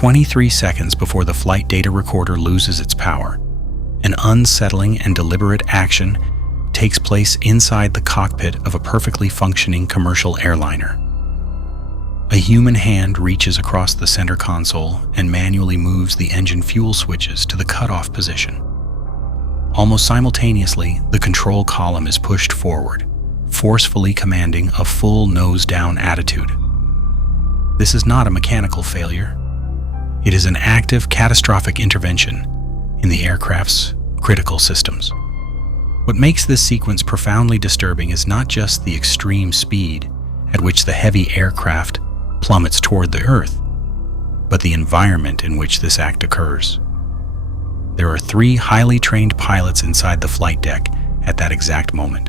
23 seconds before the flight data recorder loses its power, an unsettling and deliberate action takes place inside the cockpit of a perfectly functioning commercial airliner. A human hand reaches across the center console and manually moves the engine fuel switches to the cutoff position. Almost simultaneously, the control column is pushed forward, forcefully commanding a full nose-down attitude. This is not a mechanical failure. It is an active, catastrophic intervention in the aircraft's critical systems. What makes this sequence profoundly disturbing is not just the extreme speed at which the heavy aircraft plummets toward the Earth, but the environment in which this act occurs. There are 3 highly trained pilots inside the flight deck at that exact moment.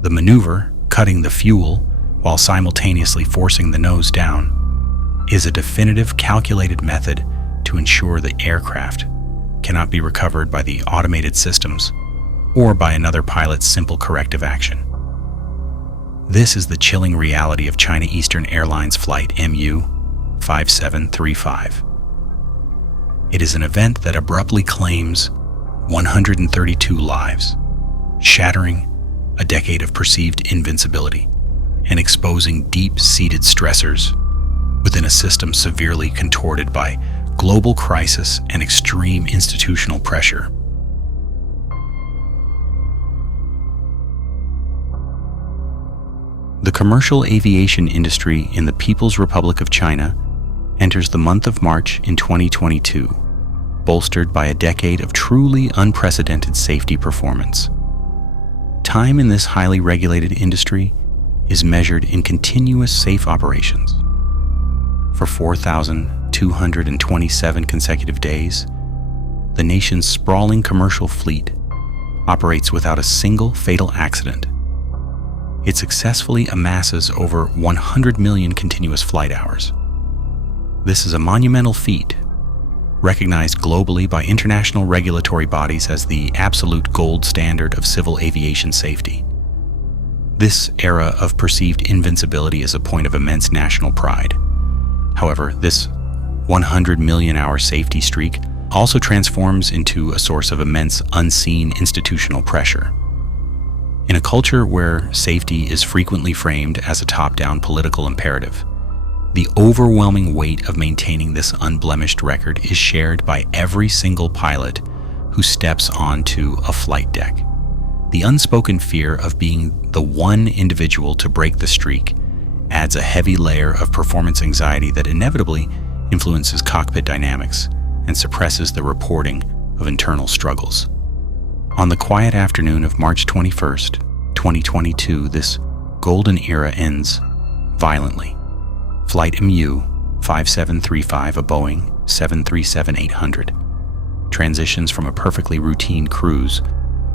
The maneuver, cutting the fuel while simultaneously forcing the nose down, is a definitive, calculated method to ensure the aircraft cannot be recovered by the automated systems or by another pilot's simple corrective action. This is the chilling reality of China Eastern Airlines flight MU5735. It is an event that abruptly claims 132 lives, shattering a decade of perceived invincibility and exposing deep-seated stressors within a system severely contorted by global crisis and extreme institutional pressure. The commercial aviation industry in the People's Republic of China enters the month of March in 2022, bolstered by a decade of truly unprecedented safety performance. Time in this highly regulated industry is measured in continuous safe operations. For 4,227 consecutive days, the nation's sprawling commercial fleet operates without a single fatal accident. It successfully amasses over 100 million continuous flight hours. This is a monumental feat, recognized globally by international regulatory bodies as the absolute gold standard of civil aviation safety. This era of perceived invincibility is a point of immense national pride. However, this 100 million hour safety streak also transforms into a source of immense unseen institutional pressure. In a culture where safety is frequently framed as a top-down political imperative, the overwhelming weight of maintaining this unblemished record is shared by every single pilot who steps onto a flight deck. The unspoken fear of being the one individual to break the streak adds a heavy layer of performance anxiety that inevitably influences cockpit dynamics and suppresses the reporting of internal struggles. On the quiet afternoon of March 21st, 2022, this golden era ends violently. Flight MU5735, a Boeing 737-800, transitions from a perfectly routine cruise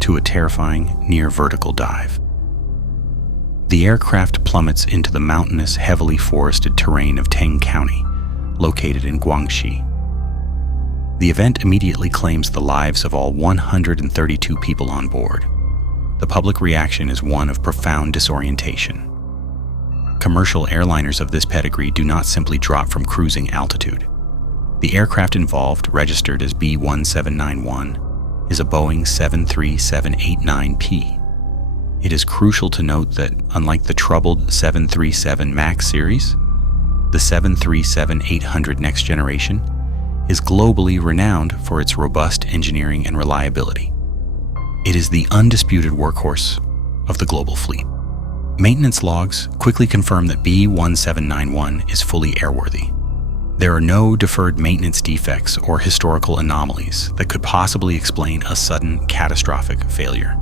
to a terrifying near-vertical dive. The aircraft plummets into the mountainous, heavily forested terrain of Teng County, located in Guangzhou. The event immediately claims the lives of all 132 people on board. The public reaction is one of profound disorientation. Commercial airliners of this pedigree do not simply drop from cruising altitude. The aircraft involved, registered as B1791, is a Boeing 737-89P. It is crucial to note that, unlike the troubled 737 MAX series, the 737-800 Next Generation is globally renowned for its robust engineering and reliability. It is the undisputed workhorse of the global fleet. Maintenance logs quickly confirm that B1791 is fully airworthy. There are no deferred maintenance defects or historical anomalies that could possibly explain a sudden catastrophic failure.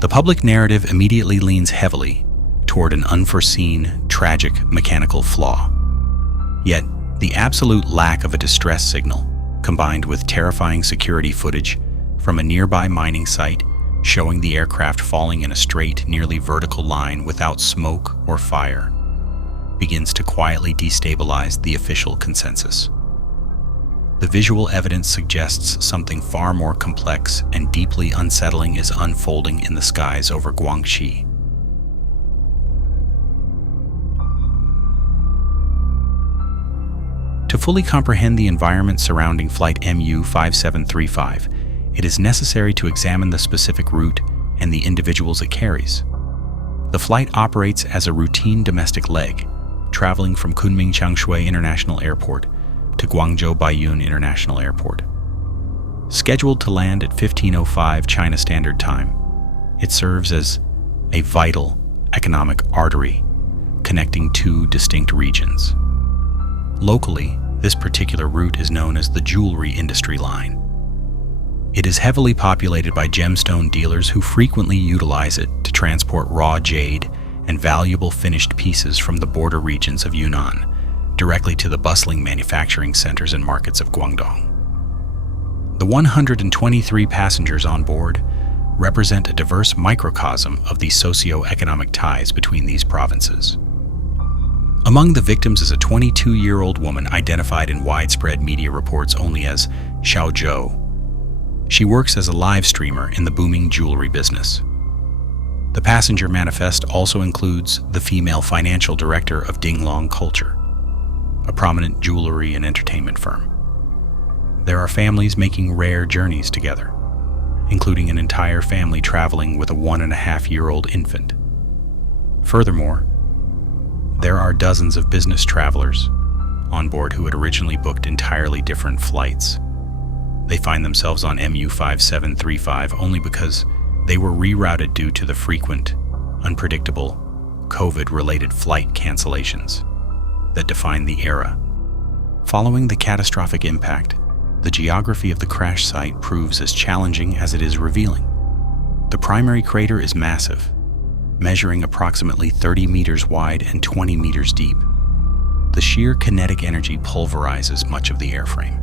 The public narrative immediately leans heavily toward an unforeseen, tragic mechanical flaw. Yet, the absolute lack of a distress signal, combined with terrifying security footage from a nearby mining site showing the aircraft falling in a straight, nearly vertical line without smoke or fire, begins to quietly destabilize the official consensus. The visual evidence suggests something far more complex and deeply unsettling is unfolding in the skies over Guangzhou. To fully comprehend the environment surrounding Flight MU5735, it is necessary to examine the specific route and the individuals it carries. The flight operates as a routine domestic leg, traveling from Kunming Changshui International Airport to Guangzhou Baiyun International Airport. Scheduled to land at 15:05 China Standard Time, it serves as a vital economic artery connecting two distinct regions. Locally, this particular route is known as the jewelry industry line. It is heavily populated by gemstone dealers who frequently utilize it to transport raw jade and valuable finished pieces from the border regions of Yunnan directly to the bustling manufacturing centers and markets of Guangdong. The 123 passengers on board represent a diverse microcosm of the socioeconomic ties between these provinces. Among the victims is a 22-year-old woman identified in widespread media reports only as Xiao Zhou. She works as a live streamer in the booming jewelry business. The passenger manifest also includes the female financial director of Dinglong Culture, a prominent jewelry and entertainment firm. There are families making rare journeys together, including an entire family traveling with a 1.5-year-old infant. Furthermore, there are dozens of business travelers on board who had originally booked entirely different flights. They find themselves on MU5735 only because they were rerouted due to the frequent, unpredictable, COVID-related flight cancellations that define the era. Following the catastrophic impact, the geography of the crash site proves as challenging as it is revealing. The primary crater is massive, measuring approximately 30 meters wide and 20 meters deep. The sheer kinetic energy pulverizes much of the airframe.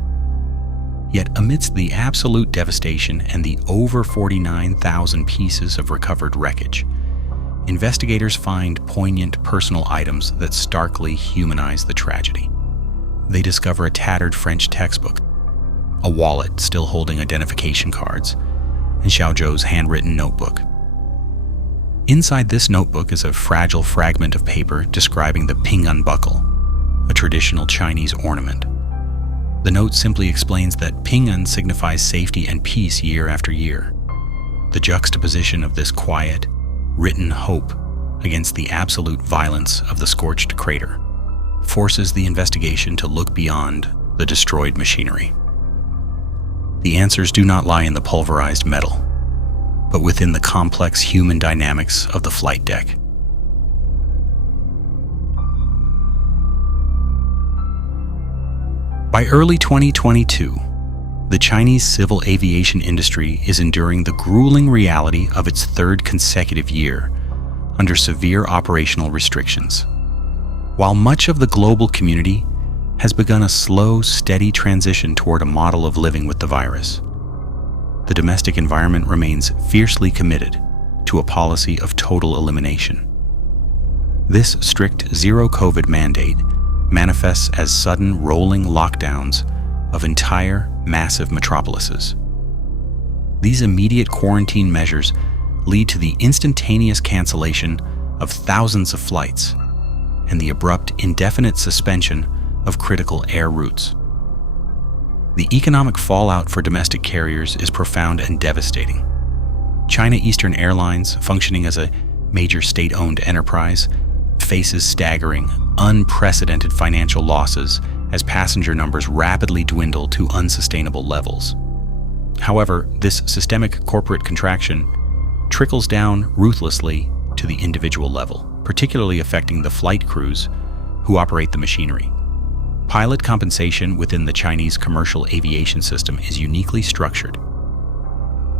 Yet amidst the absolute devastation and the over 49,000 pieces of recovered wreckage, investigators find poignant personal items that starkly humanize the tragedy. They discover a tattered French textbook, a wallet still holding identification cards, and Xiao Zhou's handwritten notebook. Inside this notebook is a fragile fragment of paper describing the Ping'an buckle, a traditional Chinese ornament. The note simply explains that Ping'an signifies safety and peace year after year. The juxtaposition of this quiet, written hope against the absolute violence of the scorched crater forces the investigation to look beyond the destroyed machinery. The answers do not lie in the pulverized metal, but within the complex human dynamics of the flight deck. By early 2022, the Chinese civil aviation industry is enduring the grueling reality of its third consecutive year under severe operational restrictions. While much of the global community has begun a slow, steady transition toward a model of living with the virus, the domestic environment remains fiercely committed to a policy of total elimination. This strict zero-COVID mandate manifests as sudden rolling lockdowns of entire massive metropolises. These immediate quarantine measures lead to the instantaneous cancellation of thousands of flights and the abrupt, indefinite suspension of critical air routes. The economic fallout for domestic carriers is profound and devastating. China Eastern Airlines, functioning as a major state-owned enterprise, faces staggering, unprecedented financial losses as passenger numbers rapidly dwindle to unsustainable levels. However, this systemic corporate contraction trickles down ruthlessly to the individual level, particularly affecting the flight crews who operate the machinery. Pilot compensation within the Chinese commercial aviation system is uniquely structured.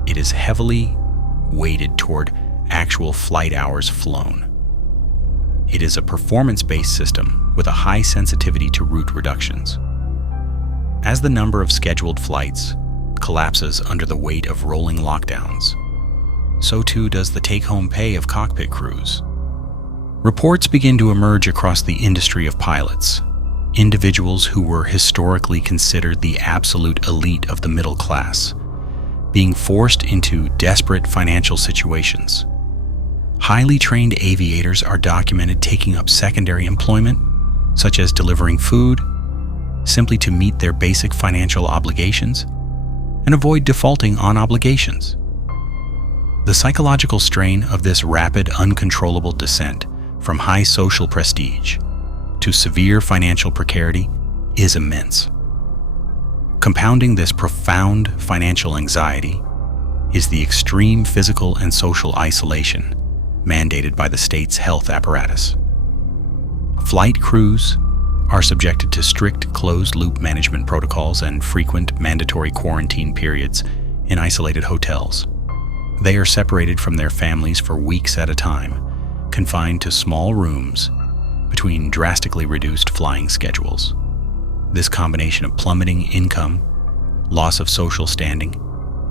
It is heavily weighted toward actual flight hours flown. It is a performance-based system with a high sensitivity to route reductions. As the number of scheduled flights collapses under the weight of rolling lockdowns, so too does the take-home pay of cockpit crews. Reports begin to emerge across the industry of pilots, individuals who were historically considered the absolute elite of the middle class, being forced into desperate financial situations. Highly trained aviators are documented taking up secondary employment, such as delivering food, simply to meet their basic financial obligations and avoid defaulting on obligations. The psychological strain of this rapid, uncontrollable descent from high social prestige to severe financial precarity is immense. Compounding this profound financial anxiety is the extreme physical and social isolation mandated by the state's health apparatus. Flight crews are subjected to strict closed-loop management protocols and frequent mandatory quarantine periods in isolated hotels. They are separated from their families for weeks at a time, confined to small rooms between drastically reduced flying schedules. This combination of plummeting income, loss of social standing,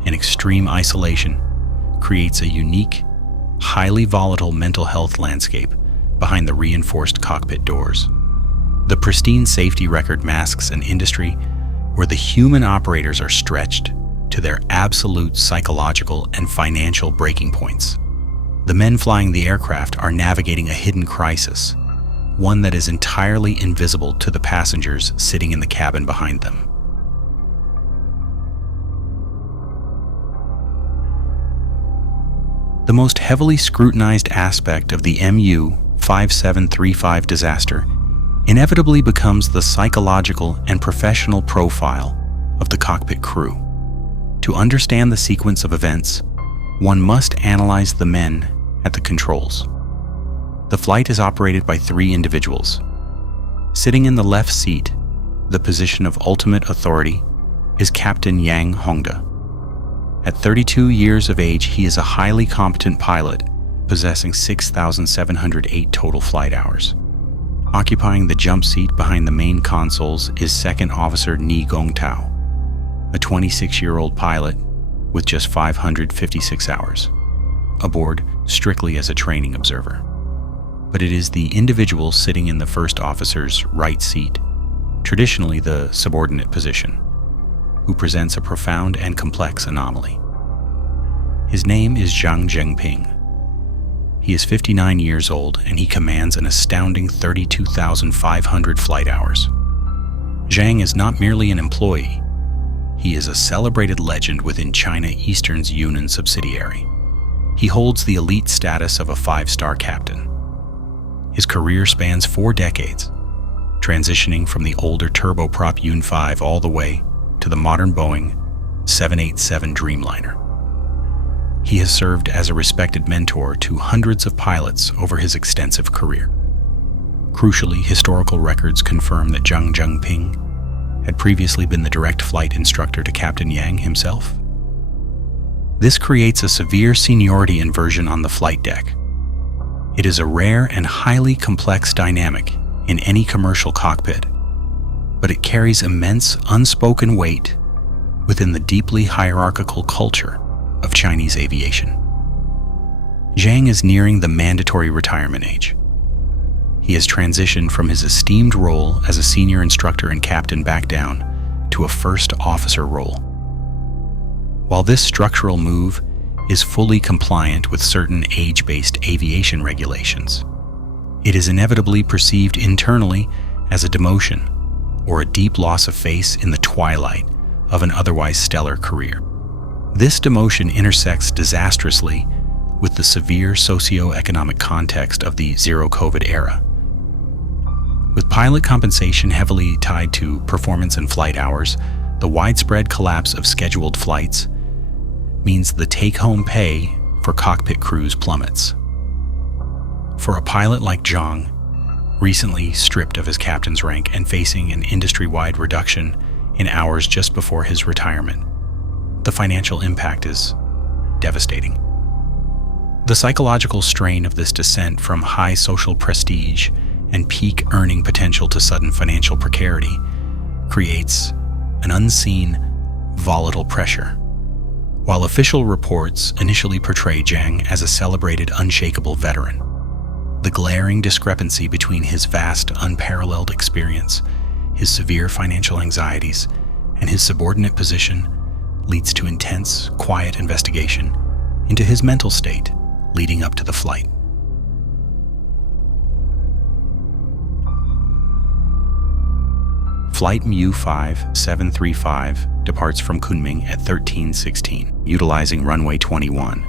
and extreme isolation creates a unique, highly volatile mental health landscape behind the reinforced cockpit doors. The pristine safety record masks an industry where the human operators are stretched to their absolute psychological and financial breaking points. The men flying the aircraft are navigating a hidden crisis, one that is entirely invisible to the passengers sitting in the cabin behind them. The most heavily scrutinized aspect of the MU5735 disaster inevitably becomes the psychological and professional profile of the cockpit crew. To understand the sequence of events, one must analyze the men at the controls. The flight is operated by 3 individuals. Sitting in the left seat, the position of ultimate authority, is Captain Yang Hongda. At 32 years of age, he is a highly competent pilot, possessing 6,708 total flight hours. Occupying the jump seat behind the main consoles is Second Officer Ni Gongtao, a 26-year-old pilot with just 556 hours, aboard strictly as a training observer. But it is the individual sitting in the first officer's right seat, traditionally the subordinate position, who presents a profound and complex anomaly. His name is Zhang Zhengping. He is 59 years old and he commands an astounding 32,500 flight hours. Zhang is not merely an employee, he is a celebrated legend within China Eastern's Yunnan subsidiary. He holds the elite status of a 5-star captain. His career spans 4 decades, transitioning from the older turboprop Yun 5 all the way to the modern Boeing 787 Dreamliner. He has served as a respected mentor to hundreds of pilots over his extensive career. Crucially, historical records confirm that Zhang Zhengping had previously been the direct flight instructor to Captain Yang himself. This creates a severe seniority inversion on the flight deck. It is a rare and highly complex dynamic in any commercial cockpit, but it carries immense unspoken weight within the deeply hierarchical culture of Chinese aviation. Zhang is nearing the mandatory retirement age. He has transitioned from his esteemed role as a senior instructor and captain back down to a first officer role. While this structural move is fully compliant with certain age-based aviation regulations, it is inevitably perceived internally as a demotion or a deep loss of face in the twilight of an otherwise stellar career. This demotion intersects disastrously with the severe socioeconomic context of the zero-COVID era. With pilot compensation heavily tied to performance and flight hours, the widespread collapse of scheduled flights means the take-home pay for cockpit crews plummets. For a pilot like Zhang, recently stripped of his captain's rank and facing an industry-wide reduction in hours just before his retirement, the financial impact is devastating. The psychological strain of this descent from high social prestige and peak earning potential to sudden financial precarity creates an unseen, volatile pressure. While official reports initially portray Zhang as a celebrated, unshakable veteran, the glaring discrepancy between his vast, unparalleled experience, his severe financial anxieties, and his subordinate position leads to intense, quiet investigation into his mental state leading up to the flight. Flight MU5735 departs from Kunming at 13:16, utilizing runway 21.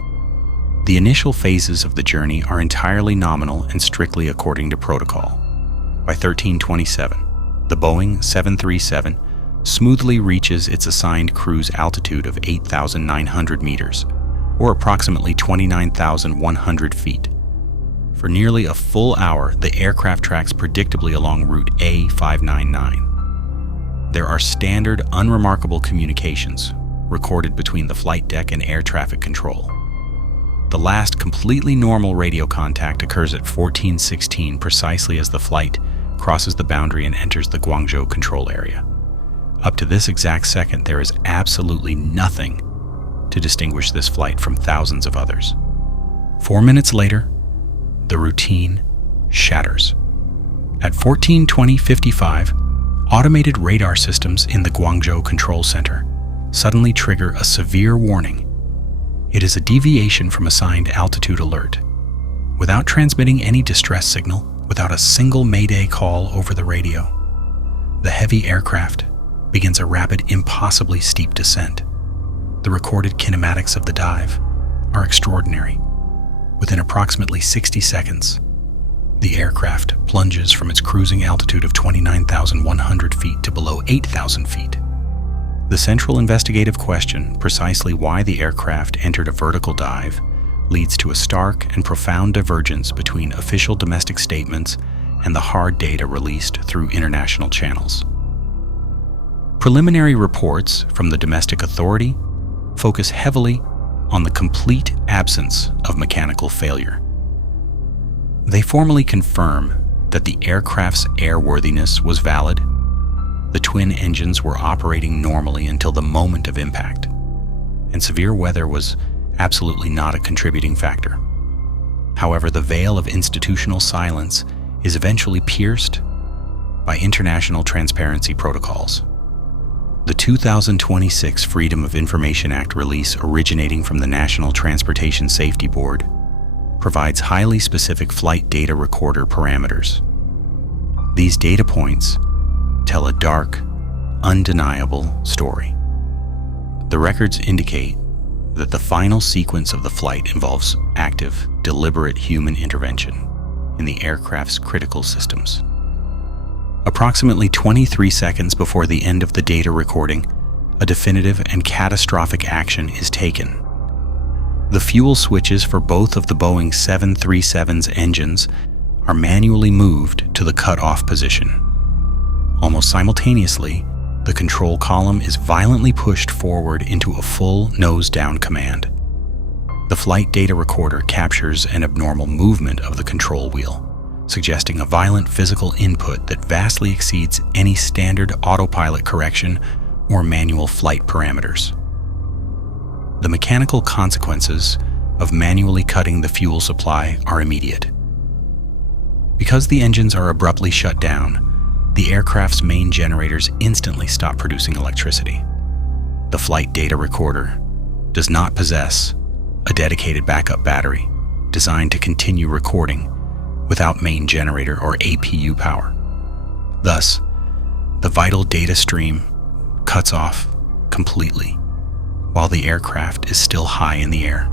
The initial phases of the journey are entirely nominal and strictly according to protocol. By 13:27, the Boeing 737 smoothly reaches its assigned cruise altitude of 8,900 meters, or approximately 29,100 feet. For nearly a full hour, the aircraft tracks predictably along route A599. There are standard, unremarkable communications recorded between the flight deck and air traffic control. The last completely normal radio contact occurs at 14:16, precisely as the flight crosses the boundary and enters the Guangzhou control area. Up to this exact second, there is absolutely nothing to distinguish this flight from thousands of others. 4 minutes later, the routine shatters. At 14:20:55, automated radar systems in the Guangzhou Control Center suddenly trigger a severe warning. It is a deviation from assigned altitude alert. Without transmitting any distress signal, without a single mayday call over the radio, the heavy aircraft begins a rapid, impossibly steep descent. The recorded kinematics of the dive are extraordinary. Within approximately 60 seconds, the aircraft plunges from its cruising altitude of 29,100 feet to below 8,000 feet. The central investigative question, precisely why the aircraft entered a vertical dive, leads to a stark and profound divergence between official domestic statements and the hard data released through international channels. Preliminary reports from the domestic authority focus heavily on the complete absence of mechanical failure. They formally confirm that the aircraft's airworthiness was valid, the twin engines were operating normally until the moment of impact, and severe weather was absolutely not a contributing factor. However, the veil of institutional silence is eventually pierced by international transparency protocols. The 2026 Freedom of Information Act release, originating from the National Transportation Safety Board, provides highly specific flight data recorder parameters. These data points tell a dark, undeniable story. The records indicate that the final sequence of the flight involves active, deliberate human intervention in the aircraft's critical systems. Approximately 23 seconds before the end of the data recording, a definitive and catastrophic action is taken. The fuel switches for both of the Boeing 737's engines are manually moved to the cut-off position. Almost simultaneously, the control column is violently pushed forward into a full nose-down command. The flight data recorder captures an abnormal movement of the control wheel, suggesting a violent physical input that vastly exceeds any standard autopilot correction or manual flight parameters. The mechanical consequences of manually cutting the fuel supply are immediate. Because the engines are abruptly shut down, the aircraft's main generators instantly stop producing electricity. The flight data recorder does not possess a dedicated backup battery designed to continue recording without main generator or APU power. Thus, the vital data stream cuts off completely while the aircraft is still high in the air.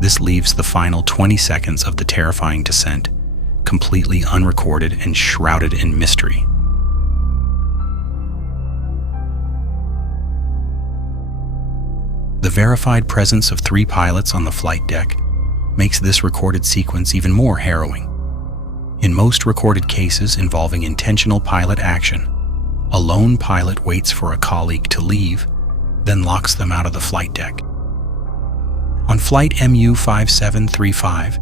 This leaves the final 20 seconds of the terrifying descent completely unrecorded and shrouded in mystery. The verified presence of 3 pilots on the flight deck makes this recorded sequence even more harrowing. In most recorded cases involving intentional pilot action, a lone pilot waits for a colleague to leave, then locks them out of the flight deck. On flight MU5735,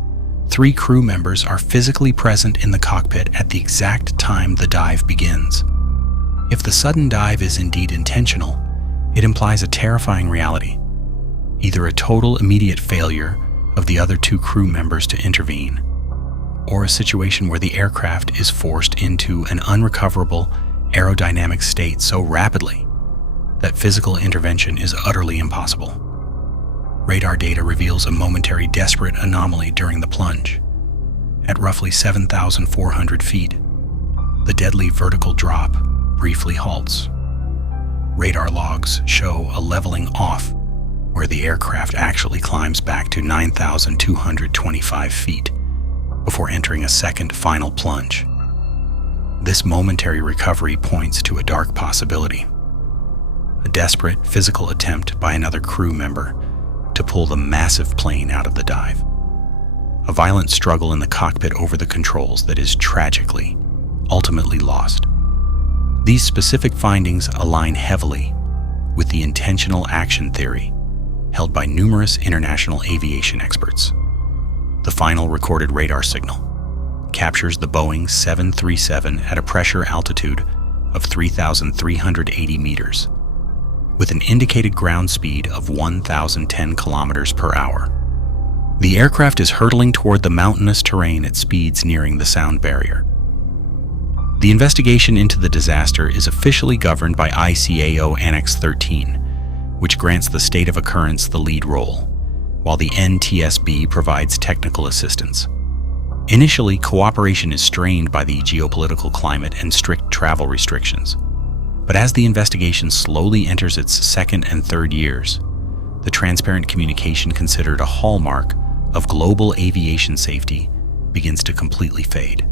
3 crew members are physically present in the cockpit at the exact time the dive begins. If the sudden dive is indeed intentional, it implies a terrifying reality: either a total immediate failure of the other 2 crew members to intervene, or a situation where the aircraft is forced into an unrecoverable aerodynamic state so rapidly that physical intervention is utterly impossible. Radar data reveals a momentary desperate anomaly during the plunge. At roughly 7,400 feet, the deadly vertical drop briefly halts. Radar logs show a leveling off, where the aircraft actually climbs back to 9,225 feet before entering a second final plunge. This momentary recovery points to a dark possibility: a desperate physical attempt by another crew member to pull the massive plane out of the dive. A violent struggle in the cockpit over the controls that is tragically, ultimately lost. These specific findings align heavily with the intentional action theory held by numerous international aviation experts. The final recorded radar signal captures the Boeing 737 at a pressure altitude of 3,380 meters, with an indicated ground speed of 1,010 kilometers per hour. The aircraft is hurtling toward the mountainous terrain at speeds nearing the sound barrier. The investigation into the disaster is officially governed by ICAO Annex 13, which grants the state of occurrence the lead role, while the NTSB provides technical assistance. Initially, cooperation is strained by the geopolitical climate and strict travel restrictions. But as the investigation slowly enters its second and third years, the transparent communication considered a hallmark of global aviation safety begins to completely fade.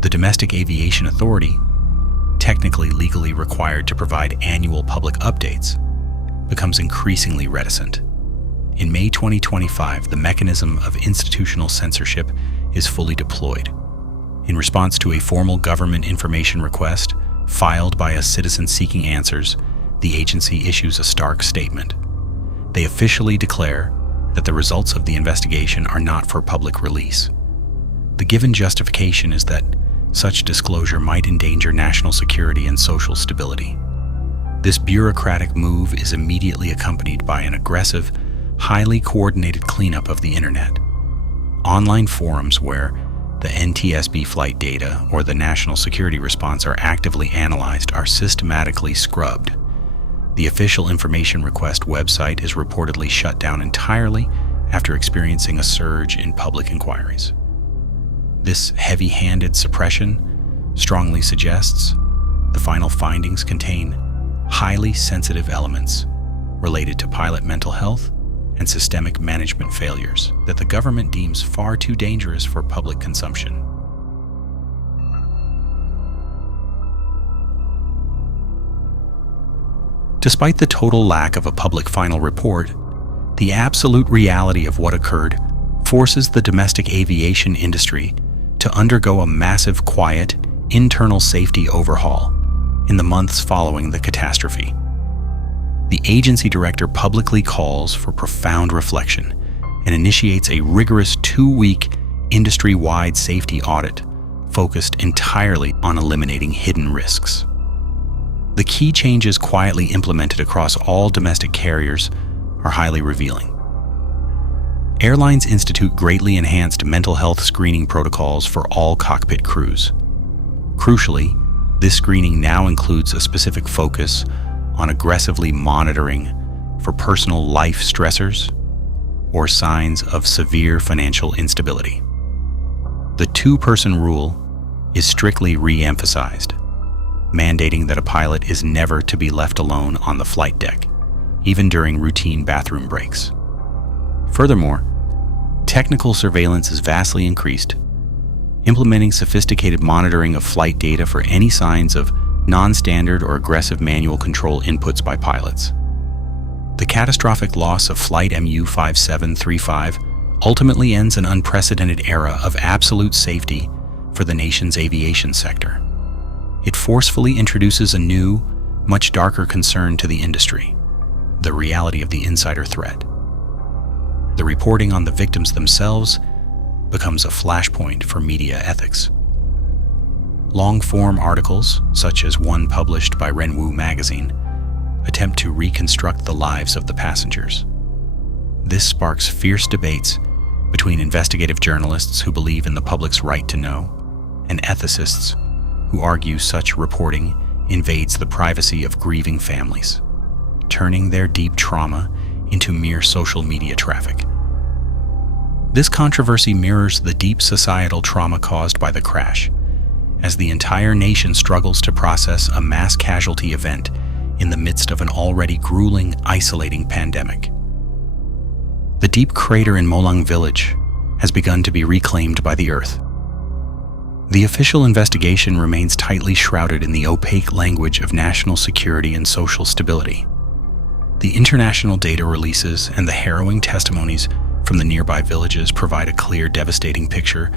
The Domestic Aviation Authority, technically legally required to provide annual public updates, becomes increasingly reticent. In May 2025, the mechanism of institutional censorship is fully deployed. In response to a formal government information request filed by a citizen seeking answers, the agency issues a stark statement. They officially declare that the results of the investigation are not for public release. The given justification is that such disclosure might endanger national security and social stability. This bureaucratic move is immediately accompanied by an aggressive, highly coordinated cleanup of the internet. Online forums where the NTSB flight data or the national security response are actively analyzed are systematically scrubbed. The official information request website is reportedly shut down entirely after experiencing a surge in public inquiries. This heavy-handed suppression strongly suggests the final findings contain highly sensitive elements related to pilot mental health and systemic management failures that the government deems far too dangerous for public consumption. Despite the total lack of a public final report, the absolute reality of what occurred forces the domestic aviation industry to undergo a massive, quiet, internal safety overhaul in the months following the catastrophe. The agency director publicly calls for profound reflection and initiates a rigorous 2-week industry-wide safety audit focused entirely on eliminating hidden risks. The key changes quietly implemented across all domestic carriers are highly revealing. Airlines institute greatly enhanced mental health screening protocols for all cockpit crews. Crucially, this screening now includes a specific focus on aggressively monitoring for personal life stressors or signs of severe financial instability. The 2-person rule is strictly re-emphasized, mandating that a pilot is never to be left alone on the flight deck, even during routine bathroom breaks. Furthermore, technical surveillance is vastly increased, implementing sophisticated monitoring of flight data for any signs of non-standard or aggressive manual control inputs by pilots. The catastrophic loss of flight MU5735 ultimately ends an unprecedented era of absolute safety for the nation's aviation sector. It forcefully introduces a new, much darker concern to the industry: the reality of the insider threat. The reporting on the victims themselves becomes a flashpoint for media ethics. Long-form articles, such as one published by Renwu magazine, attempt to reconstruct the lives of the passengers. This sparks fierce debates between investigative journalists who believe in the public's right to know and ethicists who argue such reporting invades the privacy of grieving families, turning their deep trauma into mere social media traffic. This controversy mirrors the deep societal trauma caused by the crash, as the entire nation struggles to process a mass casualty event in the midst of an already grueling, isolating pandemic. The deep crater in Molang village has begun to be reclaimed by the Earth. The official investigation remains tightly shrouded in the opaque language of national security and social stability. The international data releases and the harrowing testimonies from the nearby villages provide a clear, devastating picture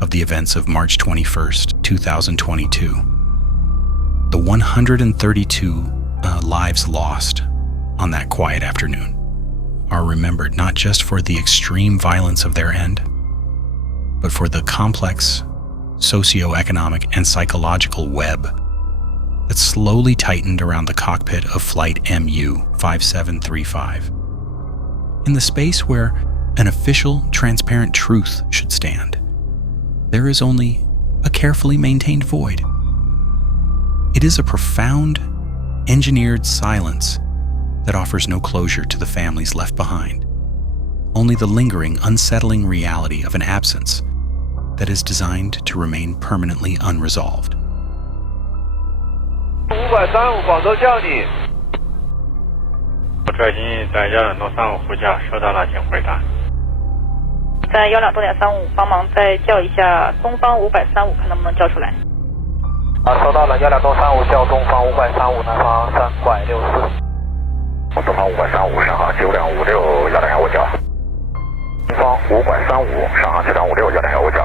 of the events of March 21st, 2022. The 132 lives lost on that quiet afternoon are remembered not just for the extreme violence of their end, but for the complex socioeconomic and psychological web that slowly tightened around the cockpit of flight MU5735. In the space where an official, transparent truth should stand, there is only a carefully maintained void. It is a profound, engineered silence that offers no closure to the families left behind, only the lingering, unsettling reality of an absence that is designed to remain permanently unresolved. 535广州叫你。我这已在1.35呼叫，收到了，请回答。在1.2.35帮忙再叫一下东方535，看能不能叫出来。收到了1.235叫东方535，南方3拐64。东方535，上航9.56，1.15叫。东方5.35，上航9.56，1.15叫。